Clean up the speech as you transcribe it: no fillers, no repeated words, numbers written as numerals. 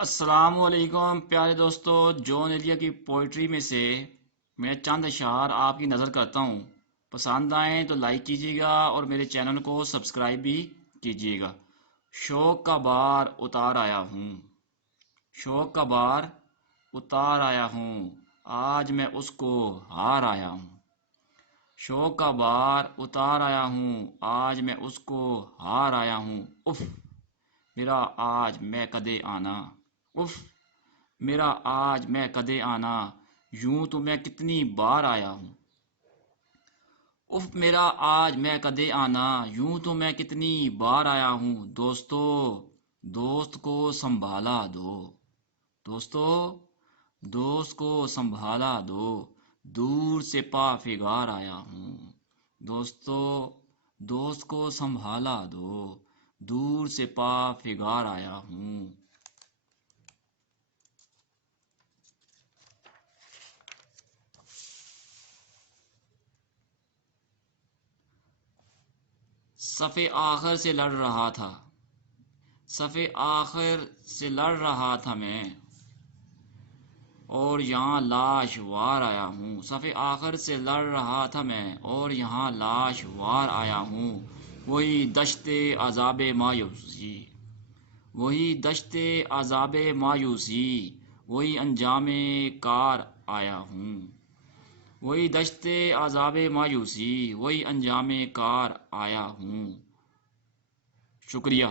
السلام علیکم پیارے دوستو، جون ایلیا کی پوئٹری میں سے میں چند اشعار آپ کی نظر کرتا ہوں۔ پسند آئیں تو لائک کیجیے گا اور میرے چینل کو سبسکرائب بھی کیجیے گا۔ شوق کا بار اتار آیا ہوں، شوق کا بار اتار آیا ہوں، آج میں اس کو ہار آیا ہوں۔ شوق کا بار اتار آیا ہوں، آج میں اس کو ہار آیا ہوں۔ اف میرا آج میں کدے آنا، اف میرا آج میں کدے آنا، یوں تو میں کتنی بار آیا ہوں۔ اف میرا آج میں کدے آنا، یوں تو میں کتنی بار آیا ہوں۔ دوستو دوست کو سنبھالا دو، دوستو دوست کو سنبھالا دو، دور سے پا فگار آیا ہوں۔ دوستو دوست کو سنبھالا دو، دور سے پا فگار آیا ہوں۔ صف آخر سے لڑ رہا تھا، صف آخر سے لڑ رہا تھا میں، اور یہاں لاش وار آیا ہوں۔ صف آخر سے لڑ رہا تھا میں، اور یہاں لاش وار آیا ہوں۔ وہی دشت عذاب مایوسی، وہی دشت عذاب مایوسی، وہی انجام کار آیا ہوں۔ وہی دشت عذاب مایوسی، وہی انجام کار آیا ہوں۔ شکریہ۔